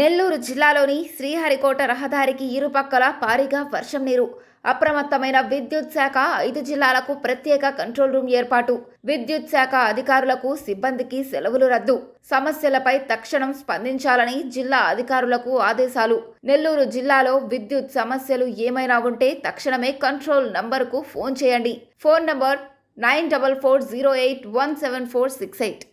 నెల్లూరు జిల్లాలోని శ్రీహరికోట రహదారికి ఇరుపక్కల భారీగా వర్షం నీరు. అప్రమత్తమైన విద్యుత్ శాఖ ఐదు జిల్లాలకు ప్రత్యేక కంట్రోల్ రూమ్ ఏర్పాటు. విద్యుత్ శాఖ అధికారులకు సిబ్బందికి సెలవులు రద్దు. సమస్యలపై తక్షణం స్పందించాలని జిల్లా అధికారులకు ఆదేశాలు. నెల్లూరు జిల్లాలో విద్యుత్ సమస్యలు ఏమైనా ఉంటే తక్షణమే కంట్రోల్ నంబర్కు ఫోన్ చేయండి. Phone number nine double four zero eight one seven four six eight.